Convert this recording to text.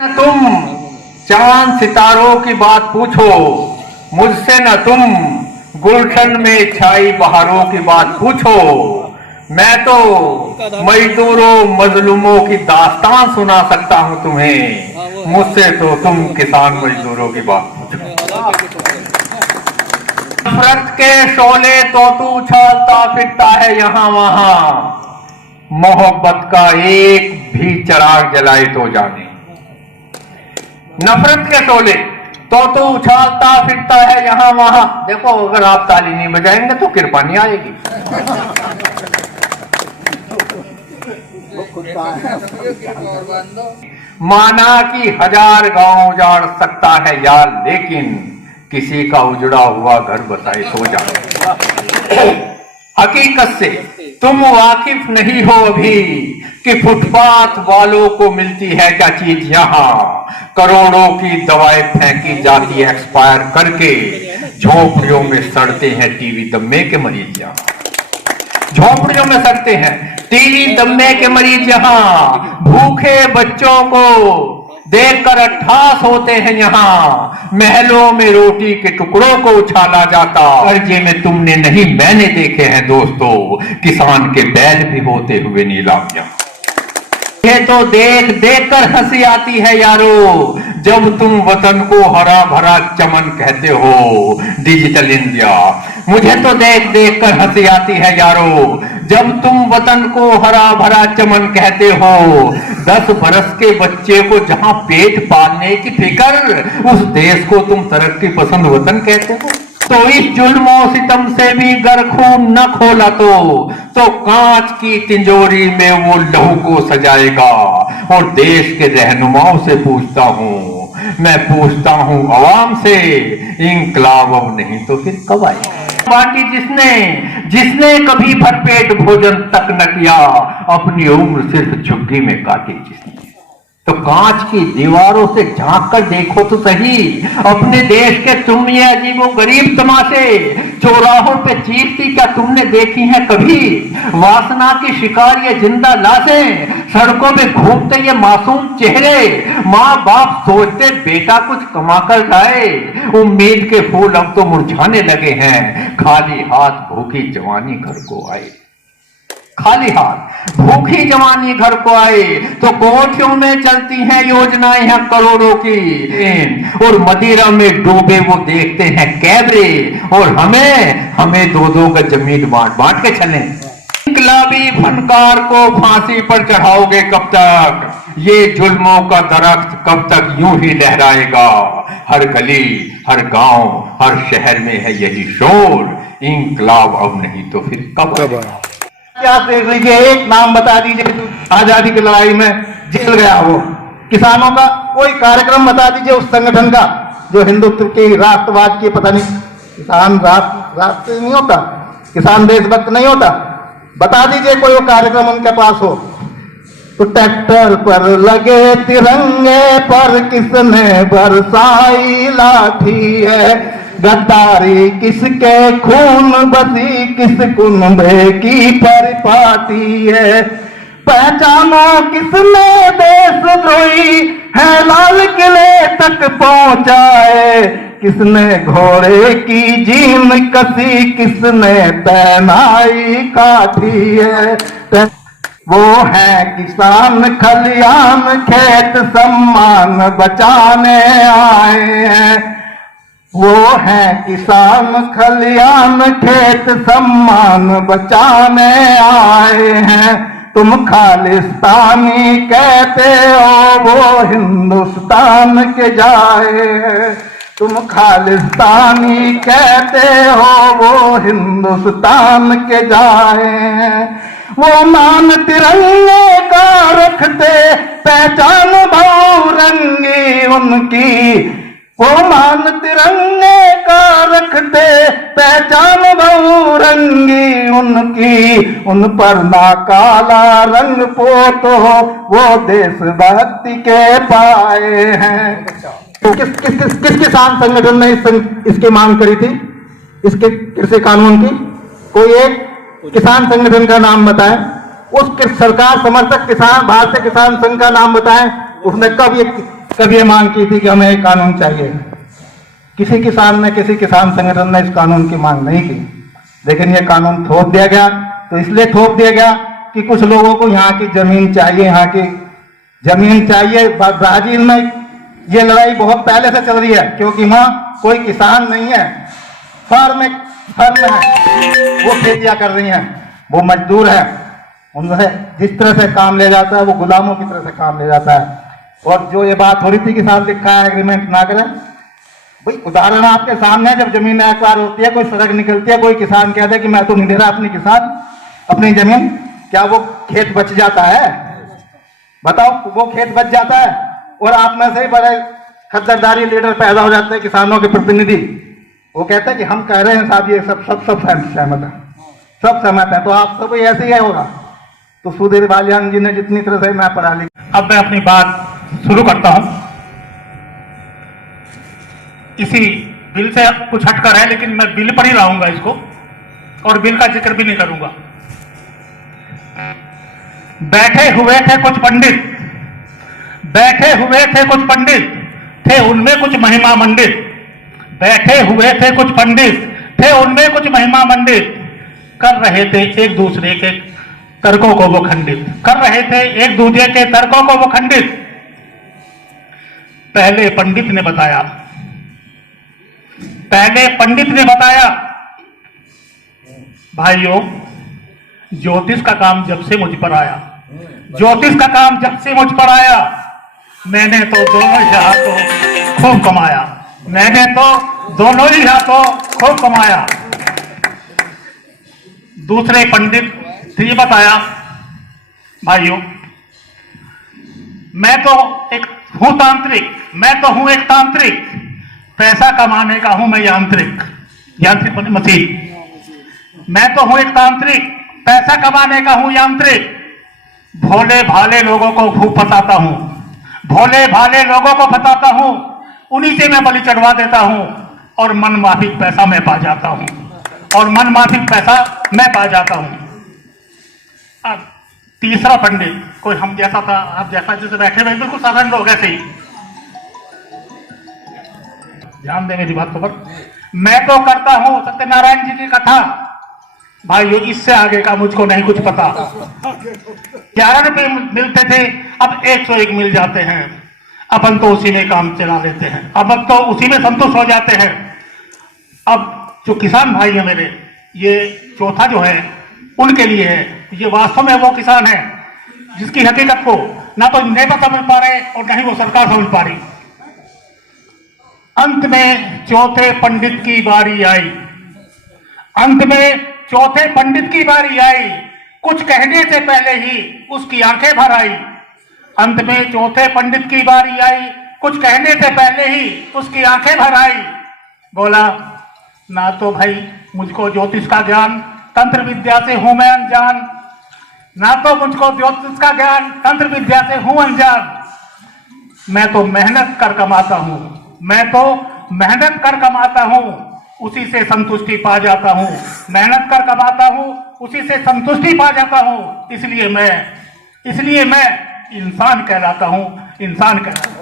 तुम चांद सितारों की बात पूछो मुझसे, न तुम गुलशन में छाई बहारों की बात पूछो। मैं तो मजदूरों मजलूमों की दास्तान सुना सकता हूं तुम्हें, मुझसे तो तुम किसान मजदूरों की बात पूछो। नफरत के शोले तो तू उछालता फिरता है यहाँ वहां, मोहब्बत का एक भी चिराग जलाए तो जाने। नफरत के शोले तो उछालता फिरता है यहाँ वहां। देखो, अगर आप ताली नहीं बजाएंगे तो कृपा नहीं आएगी। माना कि 1000 गांव उजाड़ सकता है यार, लेकिन किसी का उजड़ा हुआ घर बसाए तो जाए। हकीकत से तुम वाकिफ नहीं हो अभी कि फुटपाथ वालों को मिलती है क्या चीज यहाँ। करोड़ों की दवाएं फेंकी जाती है एक्सपायर करके, झोपड़ियों में सड़ते हैं टीवी दम्मे के मरीज यहाँ। झोपड़ियों में सड़ते हैं टीवी दम्मे के मरीज यहाँ। भूखे बच्चों को देखकर अट्ठास होते हैं यहाँ। महलों में रोटी के टुकड़ों को उछाला जाता। कर्जे में तुमने नहीं मैंने देखे हैं दोस्तों, किसान के बैल भी होते हुए नीलाम यहाँ। ये तो देख देख कर हंसी आती है यारो, जब तुम वतन को हरा भरा चमन कहते हो डिजिटल इंडिया। मुझे तो देख देख कर हंसी आती है यारो, जब तुम वतन को हरा भरा चमन कहते हो। 10 बरस के बच्चे को जहां पेट पालने की फिक्र, उस देश को तुम तरक्की पसंद वतन कहते हो। तो इस जुल्म और सितम से भी गर खून न खोला तो कांच की तिजोरी में वो लहू को सजाएगा। और देश के रहनुमाओं से पूछता हूँ, मैं पूछता हूँ आवाम से, इंकलाब अब नहीं तो फिर कब आएगा। बाकी जिसने कभी भरपेट भोजन तक न किया, अपनी उम्र सिर्फ झुग्गी में काटी जिसने। तो कांच की दीवारों से झांक कर देखो तो सही अपने देश के तुम ये अजीबो गरीब तमाशे। चौराहों पे चीखती क्या तुमने देखी है कभी? वासना की शिकार ये जिंदा लाशें, सड़कों पे घूमते ये मासूम चेहरे। माँ बाप सोचते बेटा कुछ कमा कर लाए, उम्मीद के फूल अब तो मुरझाने लगे हैं। खाली हाथ भूखी जवानी घर को आए, खाली हाथ भूखी जवानी घर को आए। तो कोठियों में चलती हैं योजनाएं हैं करोड़ों की, और मदिरा में डूबे वो देखते हैं कैमरे। और हमें 2-2 गज जमीन बांट के चलें। इनकलाबी फनकार को फांसी पर चढ़ाओगे कब तक? ये जुल्मों का दरख्त कब तक यूं ही लहराएगा? हर गली, हर गांव, हर शहर में है यही शोर, इंकलाब अब नहीं तो फिर कब आएगा? क्या देख लीजिए, एक नाम बता दीजिए आजादी की लड़ाई में जेल गया हो। किसानों का कोई कार्यक्रम बता दीजिए उस संगठन का जो हिंदुत्व की राष्ट्रवाद की, पता नहीं किसान राष्ट्र नहीं होता, किसान देशभक्त नहीं होता। बता दीजिए कोई वो कार्यक्रम उनके पास हो। तो ट्रैक्टर पर लगे तिरंगे पर किसने बरसाई लाठी है। गद्दारी किसके खून बसी, किस कुनबे की परिपाटी है। पहचानो किसने देशद्रोही है, लाल किले तक पहुंचाए। किसने घोड़े की जीन कसी, किसने तैनाई काटी है। वो है किसान खलियान खेत सम्मान बचाने आए हैं। वो है किसान खलियान खेत सम्मान बचाने आए हैं। तुम खालिस्तानी कहते हो वो हिंदुस्तान के जाए हैं। तुम खालिस्तानी कहते हो वो हिंदुस्तान के जाए हैं। वो मान तिरंगे का रखते पहचान बहुरंगी उनकी। वो मान तिरंगे का रखते पहचान बहुरंगी उनकी। उन पर ना काला रंग पोतो वो देशभक्ति के पाए हैं। तो किस किसान संगठन ने इसकी मांग करी थी, इसके कृषि कानून की? कोई एक किसान संगठन का नाम बताएं। उस सरकार समर्थक किसान भारतीय किसान संघ का नाम बताएं। उसने कब ये कभी ये मांग की थी कि हमें एक कानून चाहिए। किसी किसान ने, किसी किसान संगठन ने इस कानून की मांग नहीं की, लेकिन ये कानून थोप दिया गया। तो इसलिए थोप दिया गया कि कुछ लोगों को यहाँ की जमीन चाहिए, यहाँ की जमीन चाहिए। ब्राजील में ये लड़ाई बहुत पहले से चल रही है, क्योंकि वहाँ कोई किसान नहीं है, फर्म है, वो खेतियां कर रही हैं, वो मजदूर है, उनसे जिस तरह से काम लिया जाता है वो गुलामों की तरह से काम लिया जाता है। और जो ये बात हो रही थी कि साथ लिखा है एग्रीमेंट ना करें, भाई उदाहरण आपके सामने है, जब जमीन एक्वायर होती है, कोई सड़क निकलती है, कोई किसान कहता है कि मैं तो नहीं दे रहा अपनी किसान अपनी जमीन, क्या वो खेत बच जाता है? बताओ, वो खेत बच जाता है? और आप में से बड़े खद्दरदारी लीडर पैदा हो जाते हैं, किसानों के प्रतिनिधि, वो कहते हैं कि हम कह रहे हैं साहब ये सब सहमत है, सब सहमत है, तो आप सब ऐसे ही होगा। तो सुधीर बालियान जी ने जितनी तरह से मैं पढ़ा ली। अब मैं अपनी बात शुरू करता हूं। इसी बिल से कुछ हटकर है, लेकिन मैं बिल पर ही लाऊंगा इसको, और बिल का जिक्र भी नहीं करूंगा। बैठे हुए थे कुछ पंडित, बैठे हुए थे कुछ पंडित, थे उनमें कुछ महिमा मंडित। बैठे हुए थे कुछ पंडित, थे उनमें कुछ महिमा मंडित। कर रहे थे एक दूसरे के तर्कों को वो खंडित, कर रहे थे एक दूसरे के तर्कों को वो खंडित। पहले पंडित ने बताया, पहले पंडित ने बताया, भाइयों ज्योतिष का काम जब से मुझ पर आया, ज्योतिष का काम जब से मुझ पर आया, मैंने तो दोनों ही हाथों खूब कमाया, मैंने तो दोनों ही हाथों खूब कमाया। दूसरे पंडित ने ये बताया, भाइयों मैं तो एक हूं तांत्रिक, मैं तो हूं एक तांत्रिक, पैसा कमाने का हूं मैं यांत्रिक, यांत्रिक मशीन। मैं तो हूं एक तांत्रिक, पैसा कमाने का हूं यांत्रिक। भोले भाले लोगों को खूब फंसाता हूं, भोले भाले लोगों को फंसाता हूं, उन्हीं से मैं बलि चढ़वा देता हूं, और मन माफिक पैसा मैं पा जाता हूं, और मन माफिक पैसा मैं पा जाता हूं। अब तीसरा पंडित कोई हम जैसा था, आप जैसा जैसे बैठे हुए बिल्कुल साधारण लोग ऐसे ही, ध्यान दें मेरी बातों पर। मैं तो करता हूं सत्यनारायण जी की कथा, भाइयों इससे आगे का मुझको नहीं कुछ पता। 11 रुपए मिलते थे, अब 101 मिल जाते हैं, अपन तो उसी में काम चला लेते हैं, अब तो उसी में संतुष्ट हो जाते हैं। अब जो किसान भाई है मेरे, ये चौथा जो है उनके लिए है, ये वास्तव में वो किसान है जिसकी हकीकत को ना तो नेता समझ पा रहे और ना ही वो सरकार समझ पा रही। अंत में चौथे पंडित की बारी आई, अंत में चौथे पंडित की बारी आई, कुछ कहने से पहले ही उसकी आंखें भर आई। अंत में चौथे पंडित की बारी आई, कुछ कहने से पहले ही उसकी आंखें भर आई। बोला, ना तो भाई मुझको ज्योतिष का ज्ञान, तंत्र विद्या से हूं मैं अनजान, ना तो मुझको ज्योतिष का ज्ञान, तंत्र विद्या से हूं अनजान। मैं तो मेहनत कर कमाता हूं, मैं तो मेहनत कर कमाता हूं, उसी से संतुष्टि पा जाता हूं, मेहनत कर कमाता हूं, उसी से संतुष्टि पा जाता हूं। इसलिए मैं इंसान कहलाता हूं, इंसान कहलाता हूं।